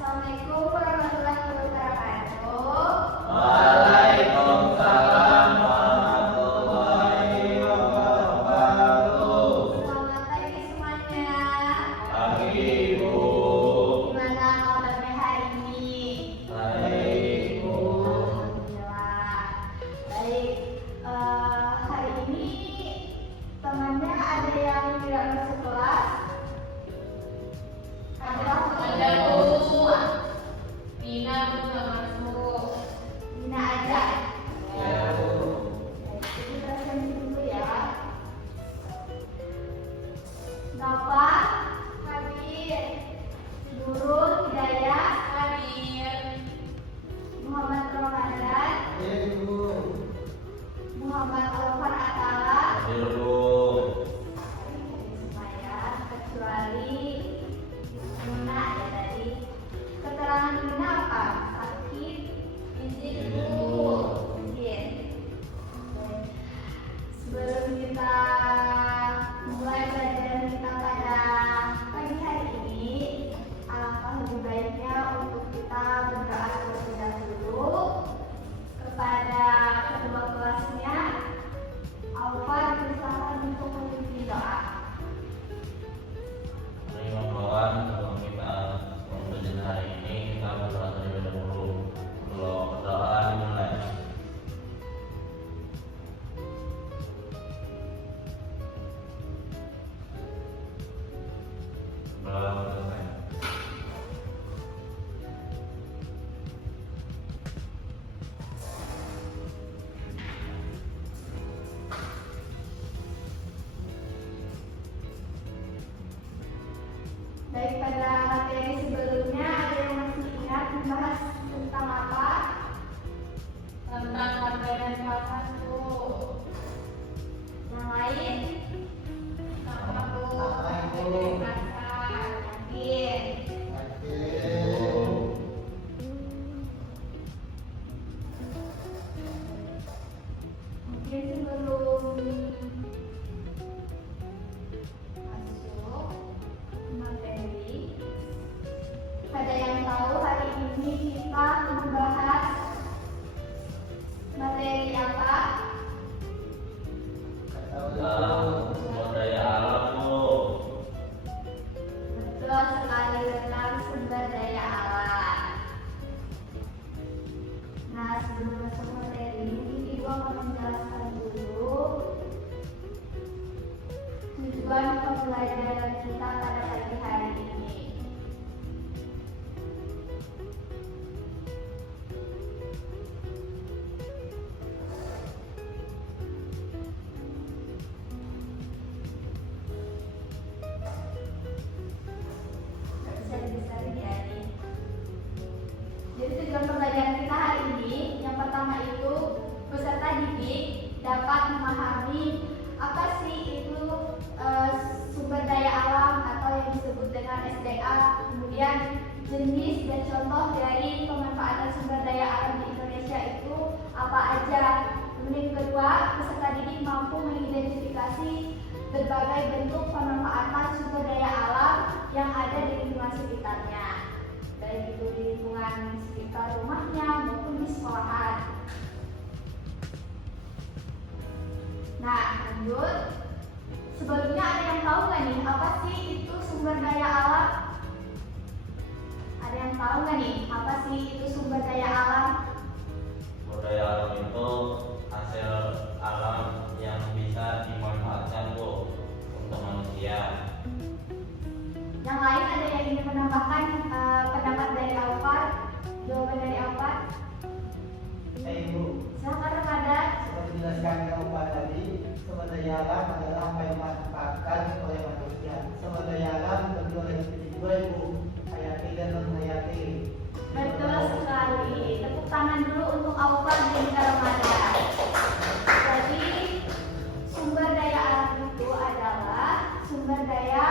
Assalamualaikum warahmatullahi wabarakatuh. Waalaikumsalam warahmatullahi wabarakatuh. Selamat pagi semuanya. Pagi Ibu. Gimana kabarnya hari ini? Baik Ibu. Alhamdulillah. Baik. Hari ini temannya ada yang tidak masuk kelas? Ada Bu. Nina belum masuk. Nina aja. Ya Bu. Jadi kita dulu ya. Bapak hadir. Guru Hidayah Hadir. Muhammad Ramadan, Ya Ibu. Muhammad Alfar Atala, Hadir Bu. saya kecuali Nina ya tadi. Keterangan Nina apa? Sakit, Izin Bu. izin. Sebelum kita mulai pelajaran kita pada pagi hari ini, alangkah lebih baiknya untuk kita berdoa terlebih dahulu kepada kedua kelasnya. Alfar berusaha untuk memimpin doa. Mari mohon sebelum kita memulai hari ini kita berdoa terlebih dahulu. Sebelum berdoa dimulai. Berdoa selesai. Baik, pada materi sebelumnya ada yang masih ingat membahas tentang apa? Tentang pelajaran kelas 1. Yang lain? Sama Bu. Sama, Bu. Yakin? Mungkin sebelum masuk materi, ada yang tahu hari ini kita membahas materi apa? Sumber daya alam Bu. Betul sekali, tentang sumber daya alam. Nah, sebelum masuk materi, mungkin Ibu akan menjelaskan dulu tujuan pembelajaran kita pada pagi hari ini. Nggak bisa dibesarkan ya ini. Jadi tujuan pembelajaran kita hari ini, yang pertama itu peserta didik dapat memahami apa sih itu sumber daya alam atau yang disebut dengan SDA, kemudian jenis dan contoh dari pemanfaatan sumber daya alam di Indonesia itu apa aja. Kemudian kedua, peserta didik mampu mengidentifikasi berbagai bentuk pemanfaatan sumber daya alam yang ada di lingkungan sekitarnya, baik itu di lingkungan sekitar rumahnya maupun di sekolahan. Nah, lanjut. Sebelumnya ada yang tahu nggak nih apa sih itu sumber daya alam? Ada yang tahu nggak nih apa sih itu sumber daya alam? Sumber daya alam itu hasil alam yang bisa dimanfaatkan Bu untuk manusia. Yang lain ada yang ingin menambahkan pendapat dari Alfar? Jawaban dari Alfar? Ibu, Silakan Ramadan. seperti dijelaskan Bapak tadi, sumber daya alam adalah apa yang dimanfaatkan oleh manusia. Sumber daya alam terdiri oleh dua Ibu, hayati dan non hayati. Betul sekali. Tepuk tangan dulu untuk Alfar dan juga Ramadan. Jadi sumber daya alam itu adalah sumber daya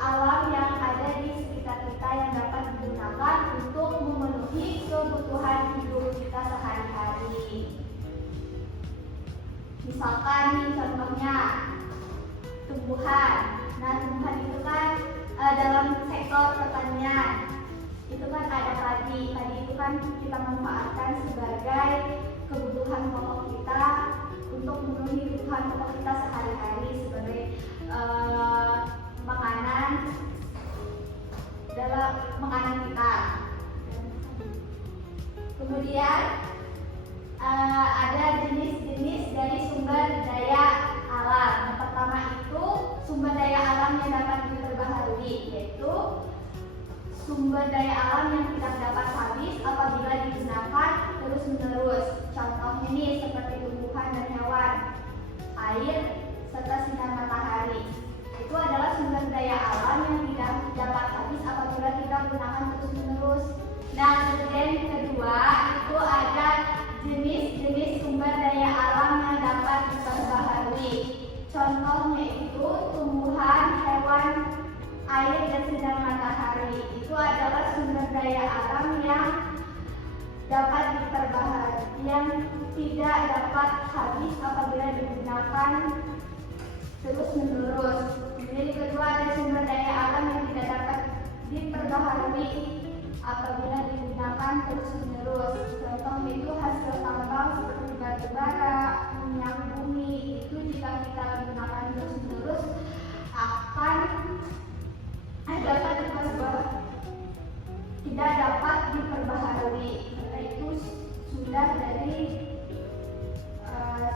alam yang ada di sekitar kita yang dapat digunakan untuk memenuhi kebutuhan hidup kita sehari-hari. Misalkan nih contohnya tumbuhan. Nah, tumbuhan itu kan dalam sektor pertanian itu kan ada kita manfaatkan sebagai kebutuhan pokok kita untuk memenuhi kebutuhan pokok kita sehari-hari sebagai makanan dalam makanan kita. Kemudian ada jenis-jenis dari sumber daya alam. Yang pertama itu sumber daya alam yang dapat diperbaharui, yaitu sumber daya alam yang tidak dapat habis apabila digunakan terus-menerus. Contohnya nih seperti tumbuhan dan hewan, air, serta sinar matahari. Itu adalah sumber daya alam yang tidak dapat habis apabila kita gunakan terus-menerus. Nah, kemudian yang kedua itu ada jenis-jenis sumber daya alam yang dapat diperbaharui. Contohnya itu tumbuhan, hewan, air, dan sinar matahari. Itu adalah sumber daya alam yang dapat diperbaharui, yang tidak dapat habis apabila digunakan terus-menerus. Kemudian yang kedua ada sumber daya alam yang tidak dapat diperbaharui apabila digunakan terus-menerus. Contohnya itu hasil tambang seperti batu bara, minyak bumi. Itu jika kita gunakan terus-menerus akan tidak dapat diperbaharui. Karena itu sudah dari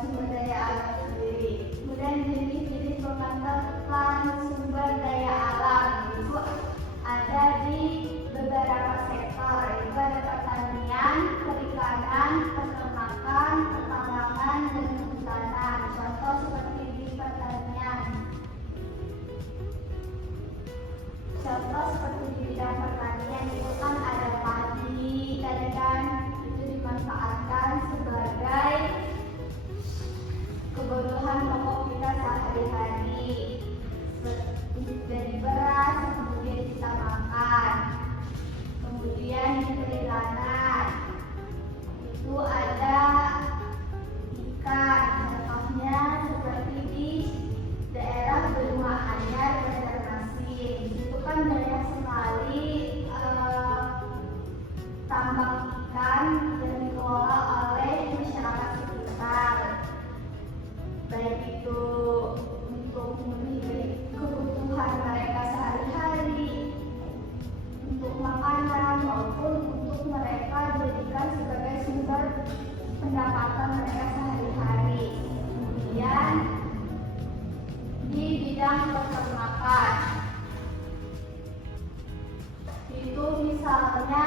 sumber daya alam sendiri. Kemudian jenis-jenis pemantauan sumber daya alam itu ada di beberapa sektor, yaitu ada pertanian, perikanan, peternakan, pertambangan, dan kehutanan. Contoh seperti di pertanian. Contoh seperti di bidang pertanian itu kan ada padi, dan itu dimanfaatkan sebagai kebutuhan pokok kita sehari-hari. Dari beras, kemudian kita makan. Kemudian di perikanan itu ada ikan, contohnya seperti di daerah Benua Anyar, Banjarmasin. Itu kan banyak sekali tambang ikan yang dikelola oleh masyarakat sekitar, baik itu untuk memenuhi kebutuhan mereka sehari-hari, untuk makanan, maupun untuk mereka jadikan sebagai sumber pendapatan mereka sehari-hari. Kemudian di bidang peternakan itu misalnya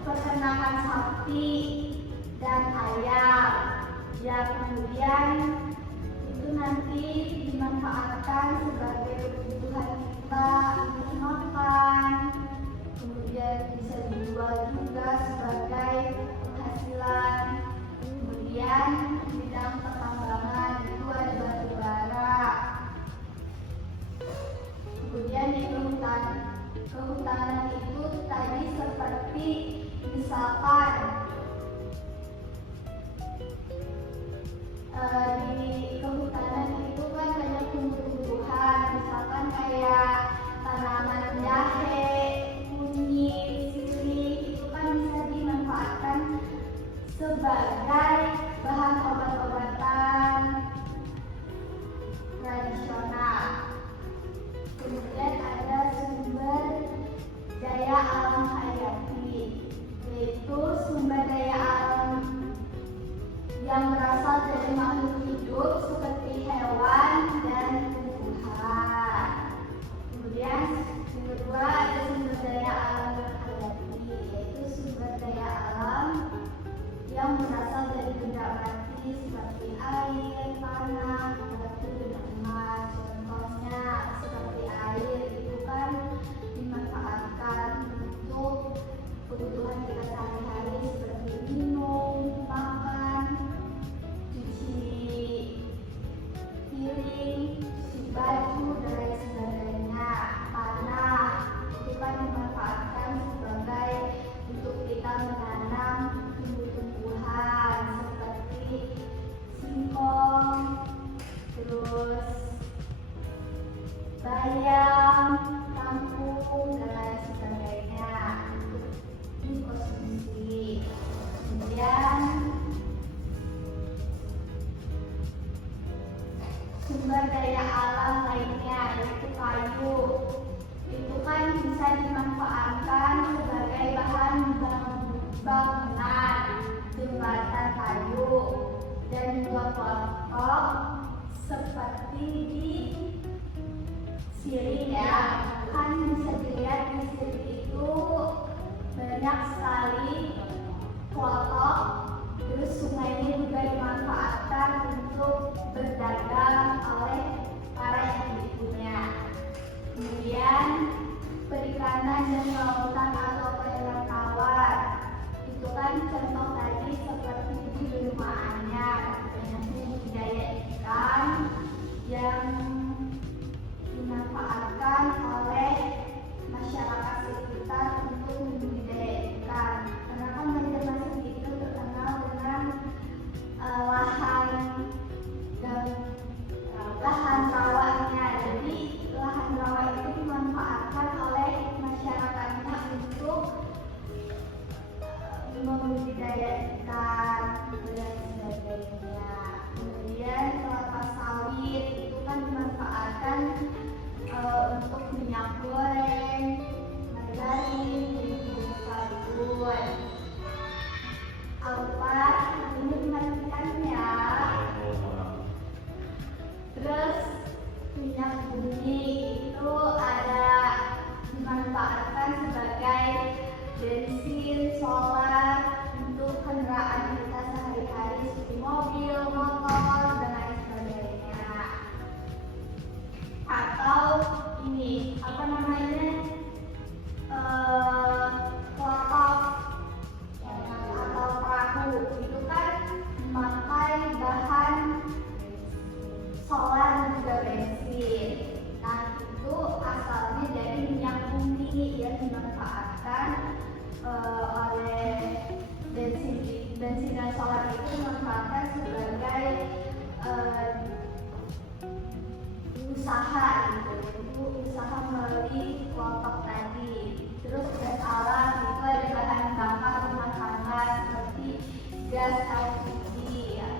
peternakan sapi dan ayam, ya, kemudian itu nanti dimanfaatkan sebagai kebutuhan kita untuk makan, kemudian bisa dijual juga sebagai penghasilan. Kemudian di bidang pertambangan itu ada batu bara. Kemudian di kehutanan itu tadi seperti misalkan di kehutanan itu kan banyak tumbuh-tumbuhan, misalkan kayak tanaman jahe, kunyit, sirih. Itu kan bisa dimanfaatkan sebagai bahan obat-obatan tradisional. Kemudian ada sumber daya alam hayati, yaitu sumber daya alam yang berasal dari makhluk hidup seperti hewan dan tumbuhan. Kemudian yang kedua ada sumber daya alam hayati, yaitu sumber daya alam yang berasal dari benda mati seperti air, tanah, batu, dan emas. Contohnya seperti air itu kan dimanfaatkan untuk kebutuhan kita sehari-hari seperti minum, makan, cuci piring, cuci baju, dan lain sebagainya. Tanah itu kan dimanfaatkan sebagai untuk kita menanam tumbuh-tumbuhan seperti singkong, terus bayam, pengapung, dan lain sebagainya untuk dikonsumsi. Kemudian sumber daya alam lainnya yaitu kayu. Itu kan bisa dimanfaatkan sebagai bahan bangunan, jembatan kayu, dan juga pokok seperti di sini ya. Kan bisa dilihat di sini itu banyak sekali pokok. Terus sungai ini juga dimanfaatkan untuk berdagang oleh para ibu-ibunya. Kemudian perikanan dan kelautan atau perairan tawar. Itu kan contoh tadi seperti di rumah anyar, banyaknya budidaya ikan yang dimanfaatkan oleh masyarakat sekitar untuk membudidaya ikan. Karena kan Banjarmasin itu terkenal dengan lahan dan lahan rawanya. Jadi lahan rawa itu dimanfaatkan oleh masyarakatnya untuk membudidaya ikan dan sebagainya. Kemudian kelapa sawit itu kan dimanfaatkan untuk minyak goreng, margarin, dan sabun. Alpat ini dimatikan ya. Terus minyak bumi itu ada dimanfaatkan sebagai bensin, solar untuk kendaraan kita sehari-hari seperti mobil, motor, dan lain sebagainya. Atau ini apa namanya, klotok atau perahu itu kan memakai bahan solar dan juga bensin. Nah itu asalnya dari minyak bumi yang dimanfaatkan oleh bensin dan solar itu dimanfaatkan sebagai usaha gitu, itu usaha melalui kelompok tadi. Terus gas alam itu ada bahan bakar rumah tangga seperti gas LPG ya,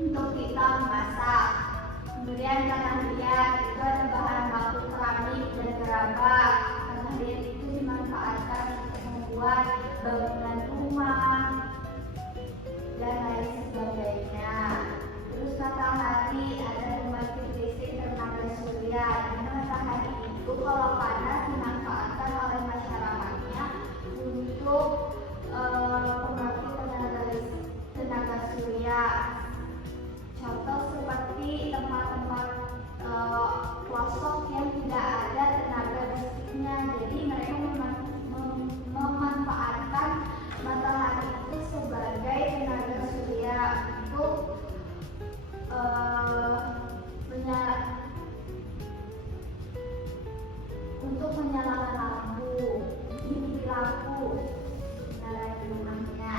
untuk kita memasak. Kemudian tanah liat itu ada bahan baku keramik dan gerabah. Tanah liat itu dimanfaatkan untuk membuat bangunan rumah dan lain sebagainya. Terus matahari ada pembangkit listrik tenaga surya. Dimana matahari itu kalau panas dimanfaatkan oleh masyarakatnya untuk pembangkit tenaga surya. Contoh seperti tempat-tempat pelosok yang tidak ada tenaga listriknya, jadi mereka memanfaatkan matahari itu sebagai tenaga surya untuk menyalakan lampu, ini lampu di rumahnya.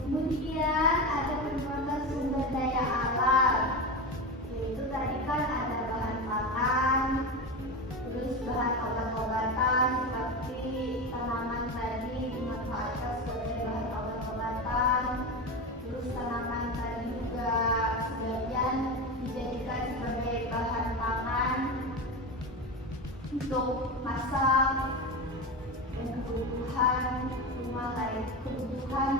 Kemudian ada berbagai sumber daya alam, yaitu tadi kan ada bahan pangan, terus bahan obat-obatan seperti tanaman tadi dimanfaatkan sebagai bahan obat-obatan, terus tanaman tadi juga sebagian dijadikan sebagai bahan pangan untuk masak dan kebutuhan rumah lain, kebutuhan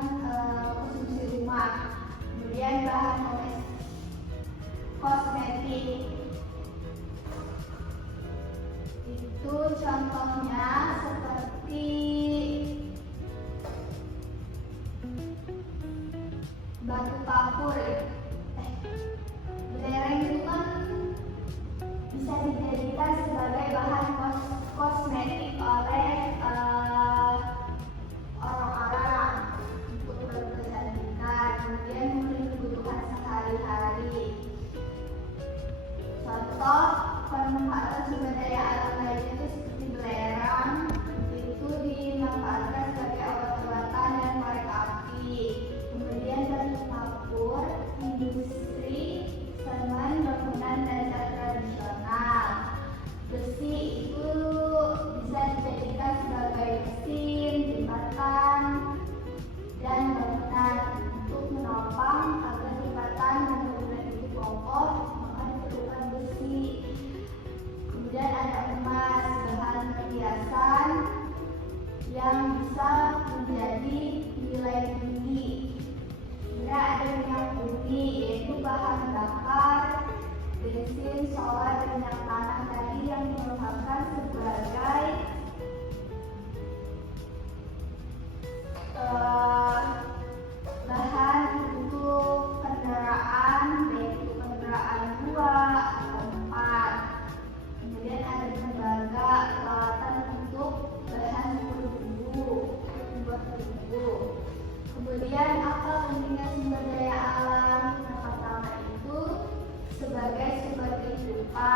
konsumsi rumah. Kemudian bahan kosmetik itu contohnya seperti batu kapur, belerang itu kan bisa dijadikan sebagai bahan kosmetik oleh orang-orang untuk berkecantikan, kemudian memenuhi kebutuhan sehari-hari. Contoh pemanfaatan sumber daya alam lainnya itu seperti belerang, itu dimanfaatkan sebagai obat-obatan dan korek api. Kemudian batu kapur, industri, semen, bangunan dan cat tradisional. Terus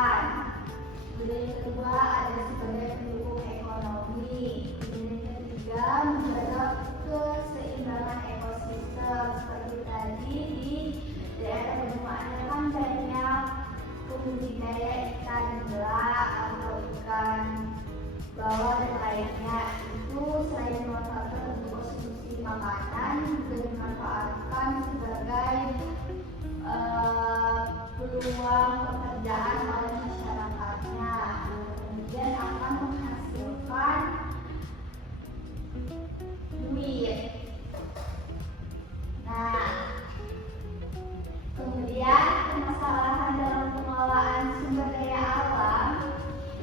pendidikan. Kemudian yang kedua ada sebagai pendukung ekonomi. Kemudian yang ketiga menjaga keseimbangan ekosistem. Seperti tadi di daerah penemuannya kan banyak budidaya ikan nila atau ikan bawal dan lainnya. Itu selain dimanfaatkan untuk konsumsi makanan juga dimanfaatkan sebagai peluang pekerjaan oleh masyarakatnya. Kemudian akan menghasilkan duit. Nah, kemudian permasalahan dalam pengelolaan sumber daya alam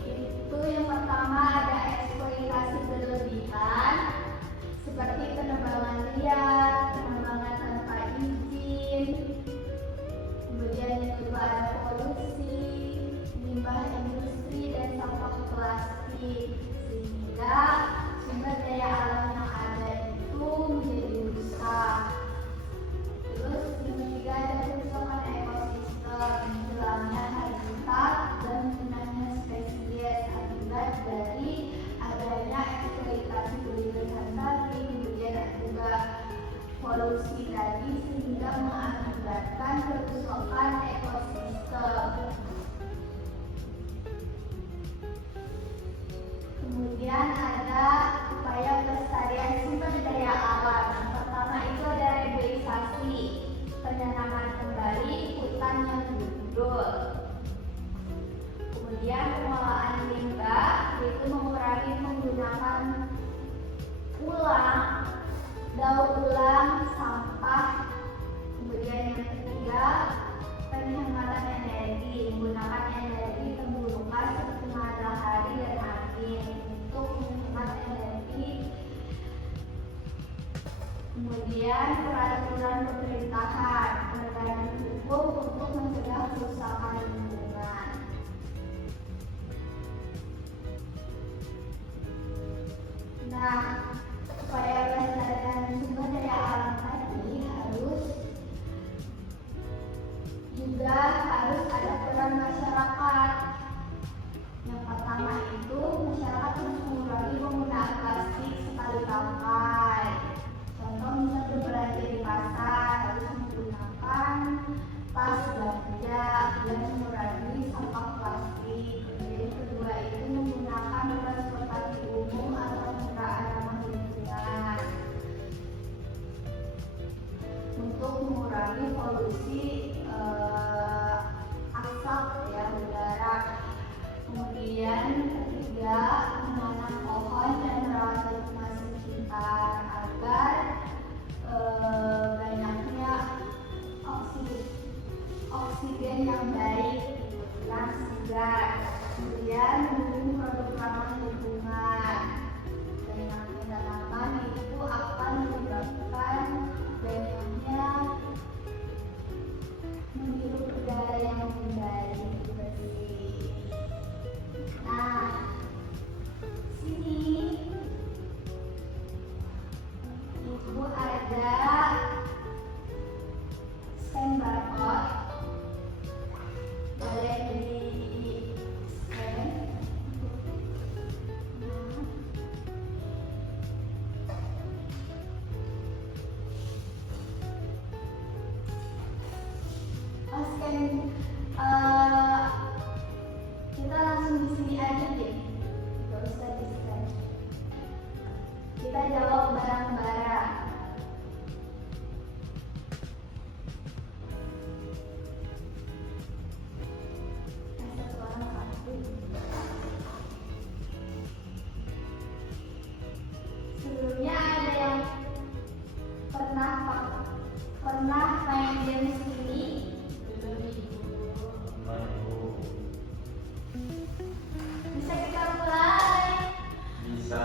itu yang pertama ada eksploitasi berlebihan seperti penebangan liar, penebangan tanpa izin. Kemudian yang kedua ada polusi, limbah industri dan sampah plastik, sehingga sumber daya alam yang ada itu menjadi rusak. Terus yang ketiga ada kerusakan ekosistem, hilangnya habitat dan punahnya spesies akibat dari adanya eksploitasi berlebihan tadi. Kemudian ada juga polusi tadi sehingga mengakibatkan kerusakan ekosistem. Kemudian ada upaya pelestarian sumber daya alam. Yang pertama itu ada reboisasi, penanaman kembali hutan yang gundul. Kemudian pengelolaan limbah, yaitu mengurangi menggunakan daur ulang sampah. Kemudian yang ketiga penghematan energi, menggunakan energi terbarukan seperti matahari dan angin untuk menghemat energi. Kemudian peraturan pemerintahan, penegakan hukum untuk mencegah kerusakan lingkungan. Nah, supaya pelestarian sumber daya alam tadi harus ada peran masyarakat. Yang pertama itu masyarakat harus mengurangi penggunaan plastik sekali pakai. Contoh misal berbelanja di pasar harus menggunakan tas belanja dan mengurangi sampah plastik. Kemudian kedua itu menggunakan transportasi umum atau kendaraan ramah lingkungan untuk mengurangi polusi asap ya udara. Kemudian ketiga menanam pohon dan merawat lingkungan sekitar agar banyaknya oksigen yang baik yang segar. Kemudian mendukung produk ramah lingkungan. Banyaknya tanaman itu akan menyebabkan banyaknya menghirup udara yang baik, bersih. Nah, sini ibu ada scan barcode, boleh di scan. Kita langsung di sini aja deh, nggak usah di scan. Kita jawab bareng-bareng. Satu orang satu. Sebelumnya ada yang pernah main game sini? Bisa kita mulai? Bisa.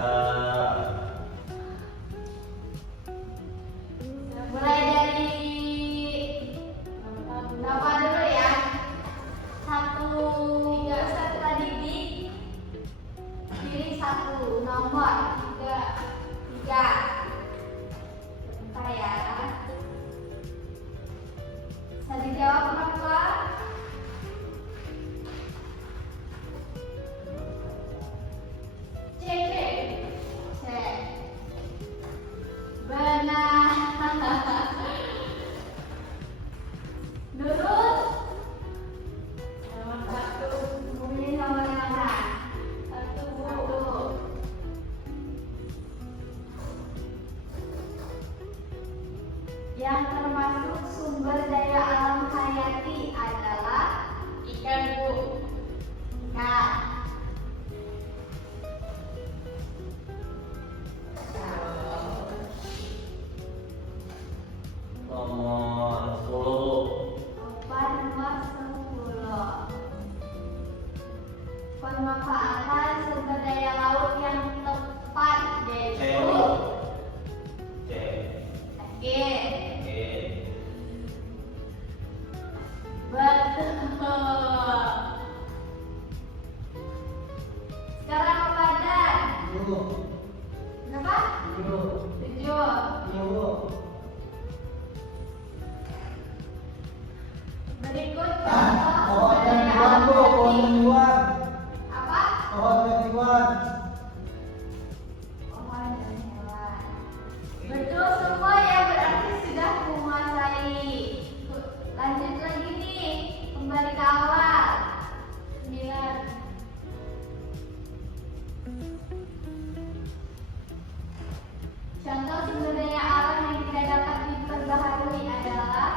Pemanfaatan sumber daya laut yang tepat yaitu C. Oke, Oke. betul. Sekarang kepada Yu. berapa? Yu. 7. Yu. Berikut Pohon yang dibuat bu, pohon yang dibuat. apa? Pohon yang dibuat. Pohon dan hewan. Betul semua ya, berarti sudah menguasai. Lanjut lagi nih, kembali ke awal. 9. Contoh sumber daya alam yang tidak dapat diperbaharui adalah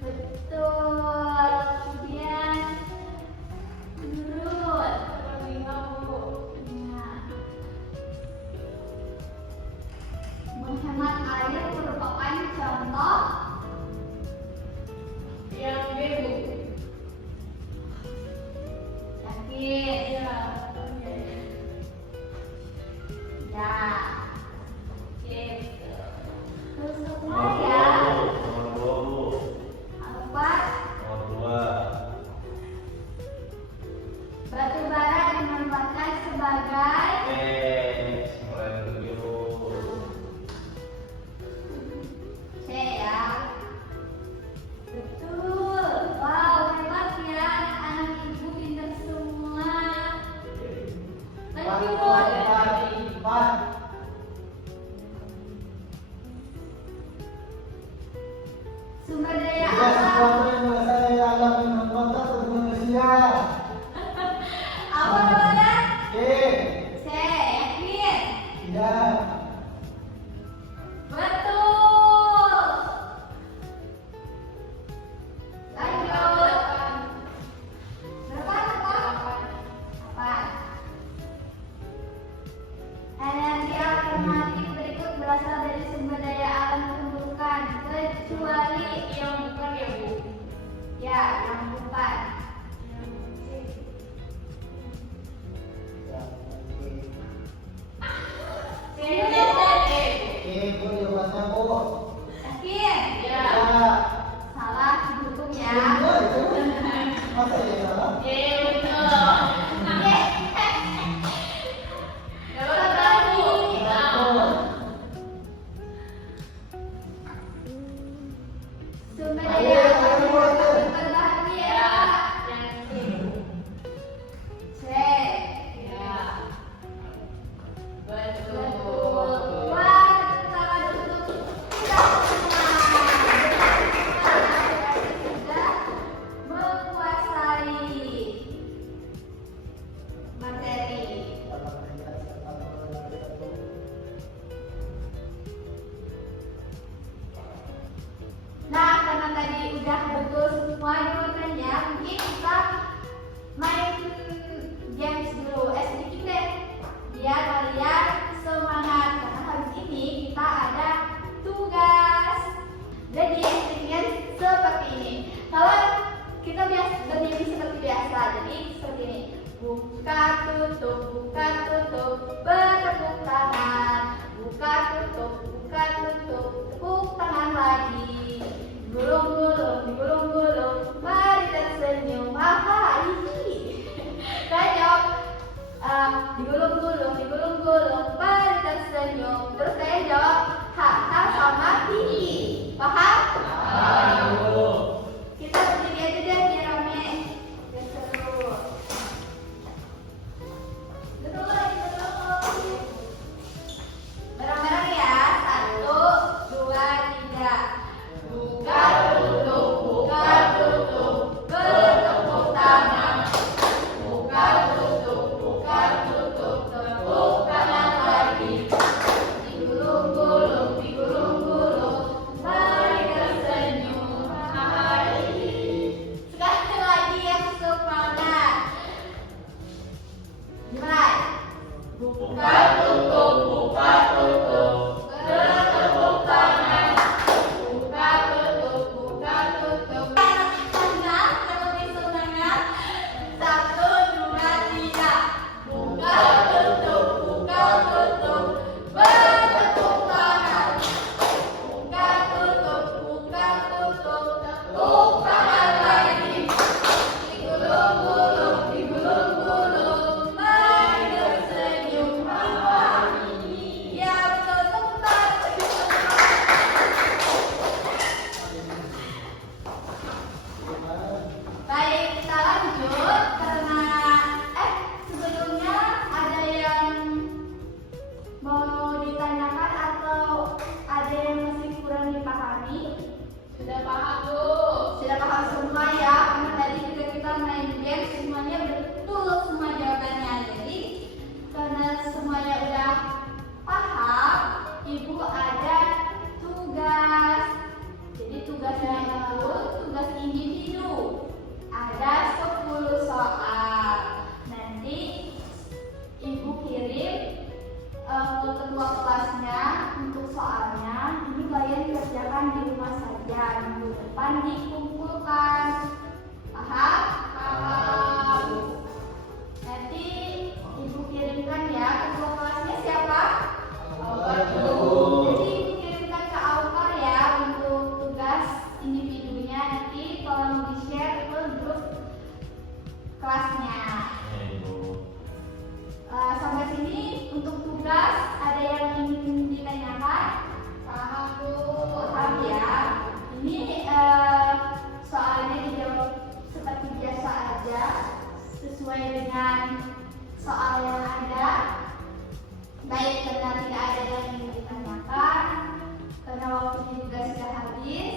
betul. Kemudian menurut menghemat air merupakan contoh Yang B, Bu. yakin Ya. ya. Gitu. Terus semua Nomor ya. 2 Bu. Apa? Nomor 2. Batu bara dimanfaatkan sebagai Mulai dulu. C ya. Betul. Wow, hebat ya anak-anak ibu, pintar semua. Empat, Lanjut. empat. Sumber daya Jika sesuatu alam. yang berasal dari alam yang berkontak dengan manusia. Apa namanya? C. C, yakin? Tidak. Betul. Lanjut. Berapa? Apa? Energi alternatif berikut berasal dari sumber daya alam terbarukan kecuali Yang bukan ya, Bu. ya yang bukan. C, D, C, D. Ibu jawabannya bu. Yakin? Ya. Salah dukung ya. Masa ya salah? D, betul. Dapat tahu. Sumber daya alam terbaru ya. Ya. Yang C, Bu. C. Ya. Betul. Betul. Wah, tepuk tangan untuk kita semua. Sudah menguasai materi. Nah, karena tadi udah betul semua jawabannya, mungkin kita main games dulu. Sedikit deh, biar kalian semangat. Karena habis ini kita ada tugas. Jadi dengan seperti ini. Kalau kita biasa berdiri seperti biasa, jadi seperti ini. Buka tutup, bertepuk tangan. Buka tutup, tepuk tangan lagi. Digulung-gulung, mari tersenyum. Haha, ini. Kalian jawab digulung-gulung, mari tersenyum. Terus saya jawab haha sama hihi. Paham? Kita berdiri aja deh biar rame. Biar seru. Betul. Bareng-bareng ya. 1, 2, 3. Buka tutup, Baik, kita lanjut karena sebelumnya ada yang mau ditanyakan atau ada yang masih kurang dipahami? Sudah paham, Bu. Sudah paham semua ya? Karena tadi juga kita main game semuanya betul semua jawabannya. Jadi karena semuanya udah paham, Ibu ada tugas. Jadi tugasnya itu tugas individu. Ada 10 soal. Nanti Ibu kirim ke ketua kelasnya untuk soalnya. Ini kalian kerjakan di rumah saja. Minggu depan dikumpulkan. Paham? Paham. Nanti Ibu kirimkan ya. Ketua kelasnya siapa? Ibu. Jadi Ibu kirimkan ke Aukar ya untuk tugas individunya. Nanti tolong di-share ke grup kelasnya. Ya, Ibu. Sampai sini untuk tugas ada yang ingin ditanyakan? Paham, Bu. Paham ya? Ini soalnya dijawab seperti biasa aja, sesuai dengan soal yang ada. Baik, karena tidak ada yang ingin ditanyakan, karena waktunya juga sudah habis.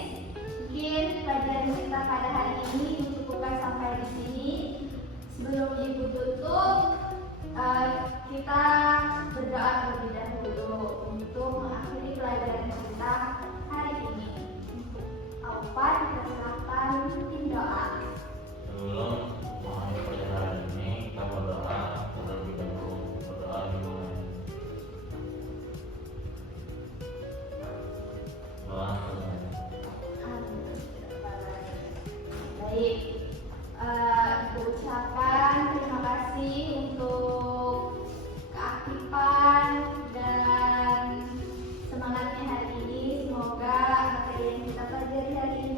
Mungkin pelajaran kita pada hari ini dicukupkan sampai di sini. Sebelum Ibu tutup, kita berdoa terlebih dahulu untuk mengakhiri pelajaran kita hari ini. Untuk Alfan, persilakan tim doa. Sebelum mengakhiri pelajaran ini, kita berdoa terlebih dahulu. Berdoa dulu. Doa selesai. Baik, Ibu ucapkan terima kasih untuk keaktifan dan semangatnya hari ini. Semoga materi yang kita pelajari hari ini